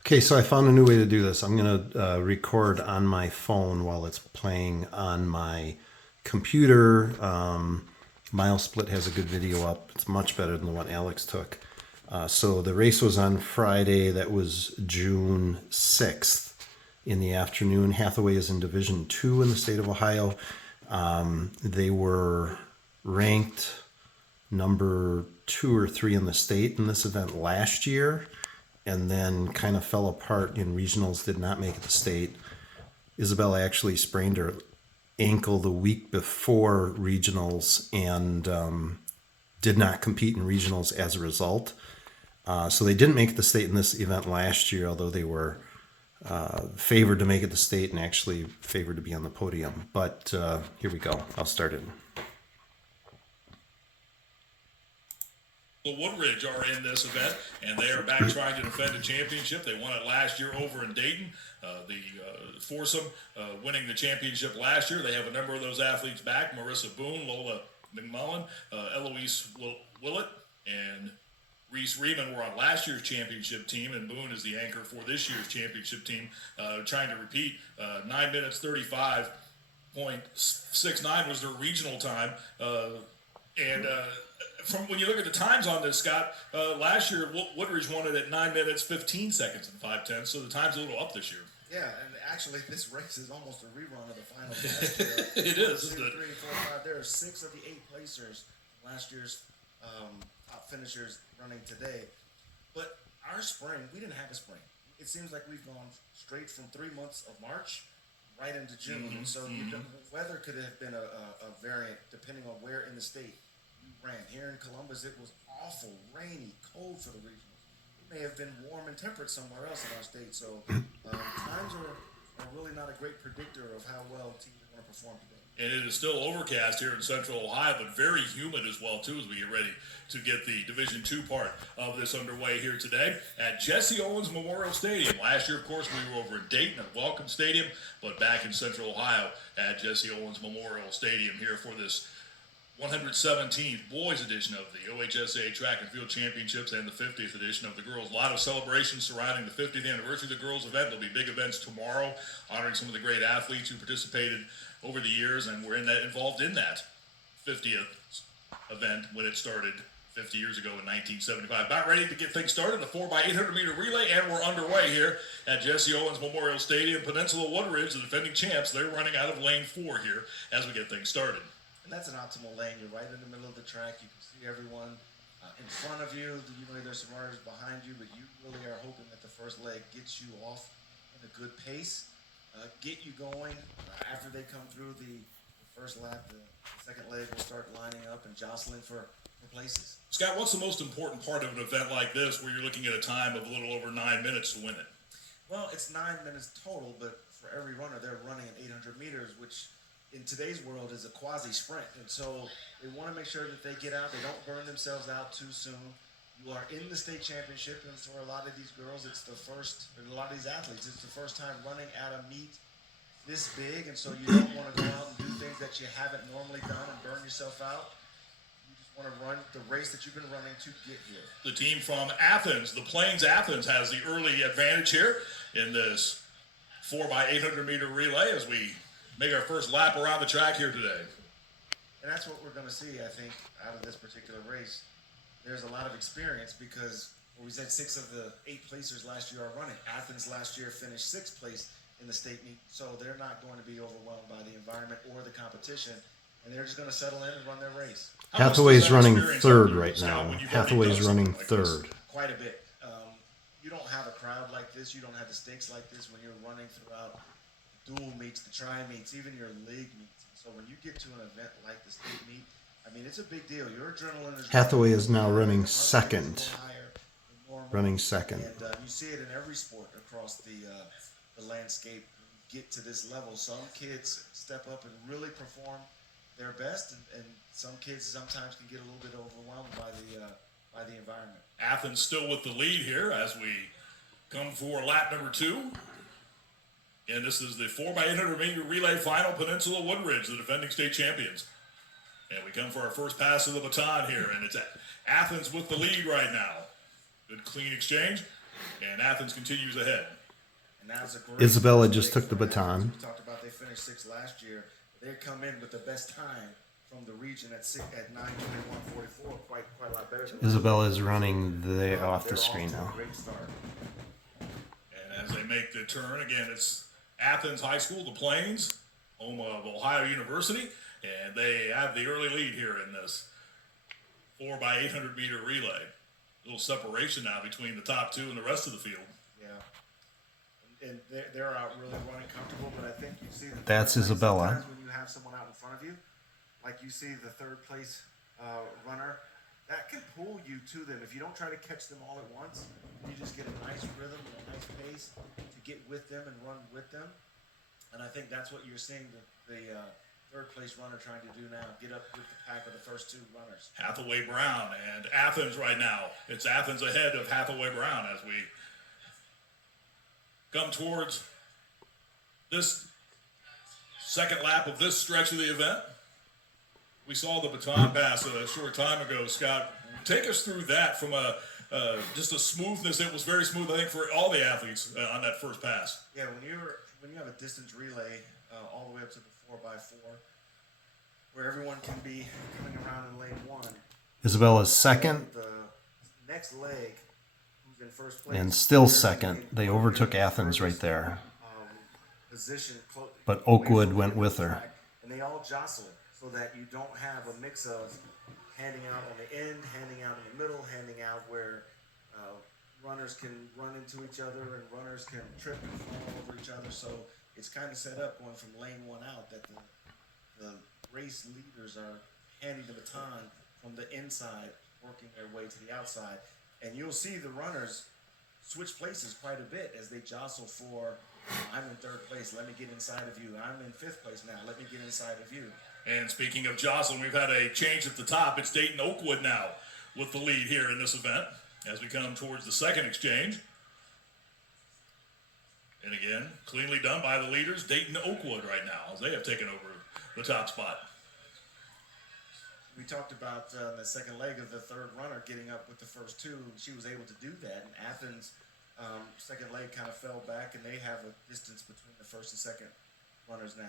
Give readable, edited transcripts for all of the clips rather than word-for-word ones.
Okay, so I found a new way to do this. I'm going to record on my phone while it's playing on my computer. MileSplit has a good video up. It's much better than the one Alex took. So the race was on Friday. That was June 6th in the afternoon. Hathaway is in Division 2 in the state of Ohio. They were ranked number 2 or 3 in the state in this event last year, and then kind of fell apart in regionals, did not make it to state. Isabella actually sprained her ankle the week before regionals and did not compete in regionals as a result. So they didn't make it to state in this event last year, although they were favored to make it to state and actually favored to be on the podium. But here we go. I'll start it. Woodridge are in this event, and they are back trying to defend a championship. They won it last year over in Dayton. The foursome winning the championship last year. They have a number of those athletes back: Marissa Boone, Lola McMullen, Eloise Willett, and Reese Riemann were on last year's championship team, and Boone is the anchor for this year's championship team, trying to repeat 9 minutes 35.69 was their regional time, and from when you look at the times on this, Scott, last year Woodridge won it at 9 minutes 15 seconds and 5/10, so the time's a little up this year. Yeah, and actually this race is almost a rerun of the final last year. It is, Two, isn't it? 3, 4, 5. There are 6 of the 8 placers last year's top finishers running today. But our spring, we didn't have a spring. It seems like we've gone straight from 3 months of March right into June. Mm-hmm. So weather could have been a variant depending on where in the state you ran. Here in Columbus, it was awful, rainy, cold for the regionals. It may have been warm and temperate somewhere else in our state. So times are really not a great predictor of how well teams are going to perform today. And it is still overcast here in central Ohio, but very humid as well, too, as we get ready to get the Division II part of this underway here today at Jesse Owens Memorial Stadium. Last year, of course, we were over in Dayton at Welcome Stadium, but back in central Ohio at Jesse Owens Memorial Stadium here for this 117th boys edition of the OHSA Track and Field Championships and the 50th edition of the girls. A lot of celebrations surrounding the 50th anniversary of the girls event. There'll be big events tomorrow honoring some of the great athletes who participated over the years and were involved in that 50th event when it started 50 years ago in 1975. About ready to get things started, the 4x800 meter relay, and we're underway here at Jesse Owens Memorial Stadium. Peninsula Woodridge, the defending champs, they're running out of lane 4 here as we get things started. And that's an optimal lane. You're right in the middle of the track. You can see everyone in front of you. There's some runners behind you, but you really are hoping that the first leg gets you off in a good pace, get you going. After they come through the first lap, the second leg will start lining up and jostling for places. Scott, what's the most important part of an event like this where you're looking at a time of a little over 9 minutes to win it? Well, it's 9 minutes total, but for every runner, they're running at 800 meters, which in today's world is a quasi-sprint. And so they want to make sure that they get out, they don't burn themselves out too soon. You are in the state championship, and for a lot of these girls, it's the first, and a lot of these athletes, it's the first time running at a meet this big, and so you don't want to go out and do things that you haven't normally done and burn yourself out. You just want to run the race that you've been running to get here. The team from Athens, the Plains Athens, has the early advantage here in this 4x800 meter relay as we make our first lap around the track here today. And that's what we're going to see, I think, out of this particular race. There's a lot of experience because we said 6 of the 8 placers last year are running. Athens last year finished 6th place in the state meet, so they're not going to be overwhelmed by the environment or the competition, and they're just going to settle in and run their race. Hathaway's running 3rd right now. Hathaway's running 3rd. Quite a bit. You don't have a crowd like this. You don't have the stakes like this when you're running throughout dual meets, the tri meets, even your league meets. And so when you get to an event like the state meet, I mean, it's a big deal. Your adrenaline is Hathaway is now running 2nd. Running 2nd. And you see it in every sport across the landscape. When you get to this level, some kids step up and really perform their best, and some kids sometimes can get a little bit overwhelmed by the environment. Athens still with the lead here as we come for lap number 2. And this is the 4x800 meter relay final. Peninsula Woodridge, the defending state champions. And we come for our first pass of the baton here. And it's Athens with the lead right now. Good clean exchange. and Athens continues ahead. And that was a great Isabella first just race took the for Athens. baton. We talked about they finished 6th last year. They come in with the best time from the region at 9:21:44. Quite a lot better. Than Isabella is running They're off the off screen to a now. Great start. And as they make the turn, again, it's Athens High School, the Plains, home of Ohio University, and they have the early lead here in this 4x800 meter relay. A little separation now between the top two and the rest of the field. Yeah. And they're out really running comfortable, but I think you see that That's Isabella. sometimes when you have someone out in front of you, like you see the 3rd place runner, that can pull you to them. If you don't try to catch them all at once, you just get a nice rhythm and a nice pace to get with them and run with them. And I think that's what you're seeing the 3rd place runner trying to do now, get up with the pack of the first 2 runners. Hathaway Brown and Athens right now. It's Athens ahead of Hathaway Brown as we come towards this second lap of this stretch of the event. We saw the baton pass a short time ago. Scott, take us through that from just a smoothness. It was very smooth, I think, for all the athletes on that first pass. Yeah, when you have a distance relay all the way up to the 4x4, where everyone can be coming around in lane 1. Isabella's second The next leg, who's in first place, and still second. They overtook Athens right there. Position, But Oakwood went with her. and they all jostle so that you don't have a mix of handing out on the end, handing out in the middle, handing out where runners can run into each other and runners can trip and fall over each other. So it's kind of set up going from lane 1 out that the race leaders are handing the baton from the inside, working their way to the outside. And you'll see the runners switch places quite a bit as they jostle for, I'm in 3rd place, let me get inside of you. I'm in 5th place now, let me get inside of you. And speaking of jostling, we've had a change at the top. It's Dayton Oakwood now with the lead here in this event as we come towards the second exchange. And again, cleanly done by the leaders, Dayton Oakwood right now, as they have taken over the top spot. We talked about the second leg of the 3rd runner getting up with the first 2. She was able to do that. And Athens' second leg kind of fell back, and they have a distance between the 1st and 2nd runners now.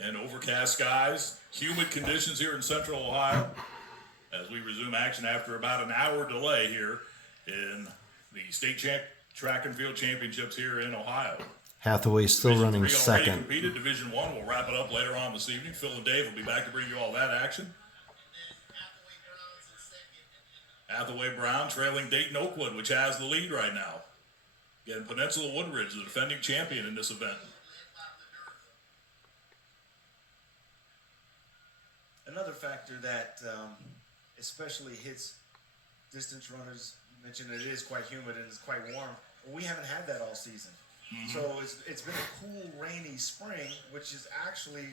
And overcast skies, humid conditions here in central Ohio as we resume action after about an hour delay here in the state track and field championships here in Ohio. Hathaway still Division running 3 already second. competed. Division 1 will wrap it up later on this evening. Phil and Dave will be back to bring you all that action. Hathaway Brown trailing Dayton Oakwood, which has the lead right now. Again, Peninsula Woodridge, the defending champion in this event. Another factor that especially hits distance runners, you mentioned it is quite humid and it's quite warm. Well, we haven't had that all season. So it's been a cool, rainy spring, which is actually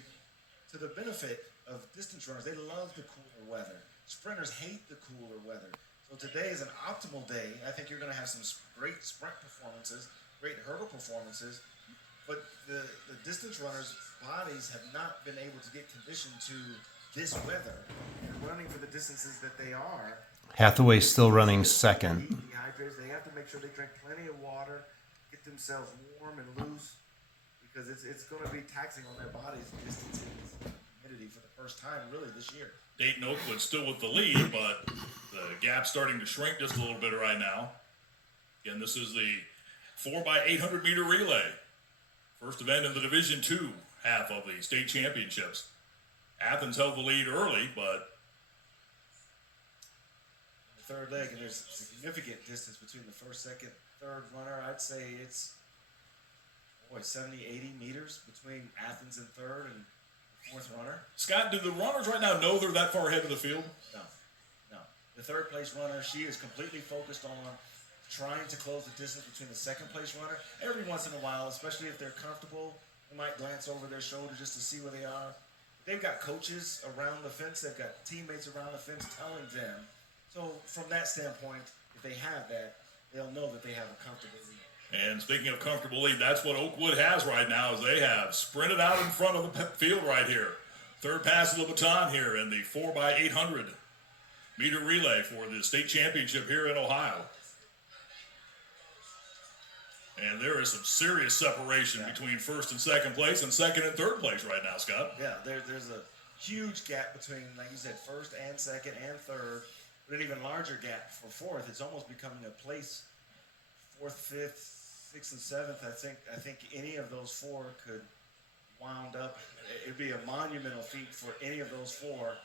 to the benefit of distance runners. They love the cooler weather. Sprinters hate the cooler weather. So today is an optimal day. I think you're going to have some great sprint performances, great hurdle performances, but the distance runners' bodies have not been able to get conditioned to this weather and running for the distances that they are. Hathaway still running second. Dehydrated. They have to make sure they drink plenty of water, get themselves warm and loose, because it's going to be taxing on their bodies distancing humidity for the first time really this year. Dayton Oakwood still with the lead, but the gap's starting to shrink just a little bit right now. Again, this is the 4x800 meter relay. First event in the Division 2 half of the state championships. Athens held the lead early, but The third leg, and there's significant distance between the first, second, third runner. I'd say it's 70, 80 meters between Athens and third and fourth runner. Scott, do the runners right now know they're that far ahead of the field? No. The third place runner, she is completely focused on trying to close the distance between the second place runner. Every once in a while, especially if they're comfortable, they might glance over their shoulder just to see where they are. They've got coaches around the fence. They've got teammates around the fence telling them. So from that standpoint, if they have that, they'll know that they have a comfortable lead. And speaking of comfortable lead, that's what Oakwood has right now, as they have sprinted out in front of the field right here. Third pass of the baton here in the 4x800 meter relay for the state championship here in Ohio. And there is some serious separation between first and second place and second and third place right now, Scott. Yeah, there's a huge gap between, like you said, first and second and third, but an even larger gap for fourth. It's almost becoming a place, fourth, fifth, sixth, and seventh. I think any of those four could wound up. It'd be a monumental feat for any of those four,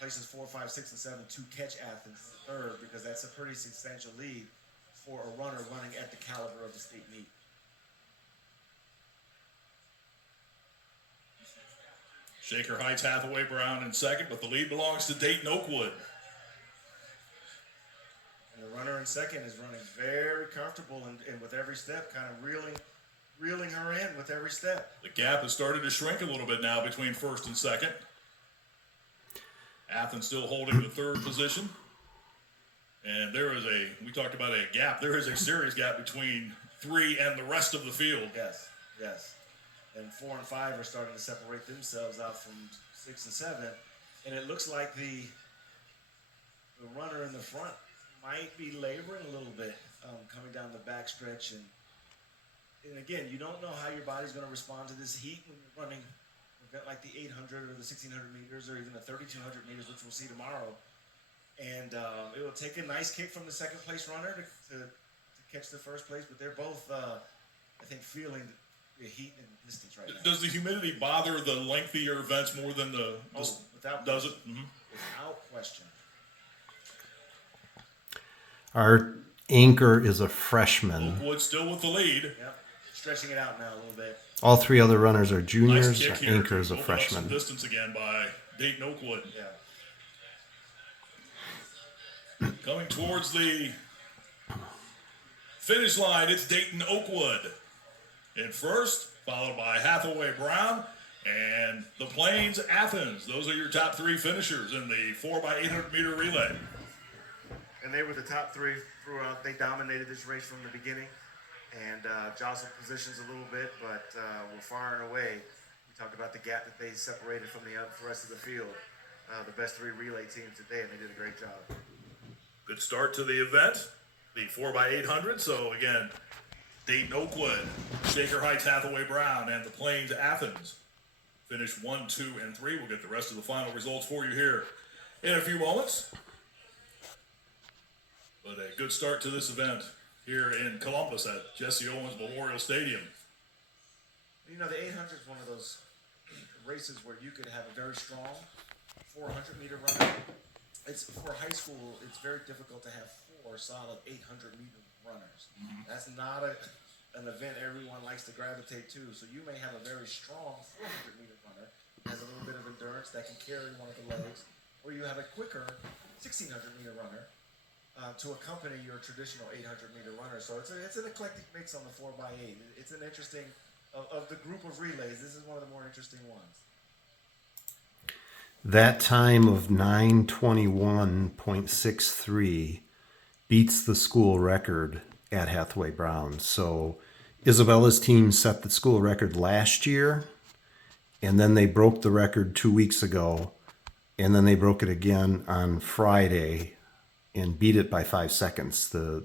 places 4, 5, 6, and 7, to catch Athens in third, because that's a pretty substantial lead for a runner running at the caliber of the state meet. Shaker Heights, Hathaway Brown in second, but the lead belongs to Dayton Oakwood. And the runner in second is running very comfortable and with every step, kind of reeling her in with every step. The gap has started to shrink a little bit now between first and second. Athens still holding the third position. And there is we talked about a gap. There is a serious gap between 3 and the rest of the field. Yes, yes. And 4 and 5 are starting to separate themselves out from 6 and 7. And it looks like the runner in the front might be laboring a little bit coming down the backstretch. And again, you don't know how your body's going to respond to this heat when you're running an event like the 800 or the 1600 meters or even the 3200 meters, which we'll see tomorrow. And it will take a nice kick from the second place runner to catch the first place, but they're both, I think, feeling the heat and distance right now. Does the humidity bother the lengthier events more than does it? Mm-hmm. Without question. Our anchor is a freshman. Oakwood still with the lead. Yep. Stretching it out now a little bit. All 3 other runners are juniors. Nice kick Our here. anchor is a Open up freshman. some distance again by Dayton Oakwood. Yeah. Coming towards the finish line, it's Dayton Oakwood in first, followed by Hathaway Brown and the Plains Athens. Those are your top 3 finishers in the 4x800 meter relay. And they were the top 3 throughout. They dominated this race from the beginning and jostled positions a little bit, but were far and away. We talked about the gap that they separated from the rest of the field. The best 3 relay teams today, and they did a great job. Good start to the event, the 4x800. So again, Dayton Oakwood, Shaker Heights, Hathaway Brown, and the Plains Athens finish 1, 2, and 3. We'll get the rest of the final results for you here in a few moments. But a good start to this event here in Columbus at Jesse Owens Memorial Stadium. You know, the 800 is one of those races where you could have a very strong 400-meter runner. For high school, it's very difficult to have 4 solid 800-meter runners. Mm-hmm. That's not an event everyone likes to gravitate to. So you may have a very strong 400-meter runner that has a little bit of endurance that can carry one of the legs, or you have a quicker 1600-meter runner to accompany your traditional 800-meter runner. So it's an eclectic mix on the 4x8. It's an interesting, of the group of relays, this is one of the more interesting ones. That time of 9:21.63 beats the school record at Hathaway Brown. So Isabella's team set the school record last year, and then they broke the record 2 weeks ago, and then they broke it again on Friday and beat it by 5 seconds. By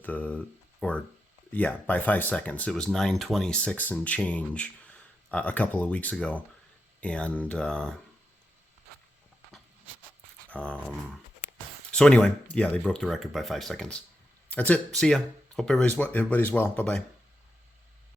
5 seconds. It was 9:26 and change a couple of weeks ago, and so anyway, yeah, they broke the record by 5 seconds. That's it. See ya. Hope everybody's well. Bye-bye.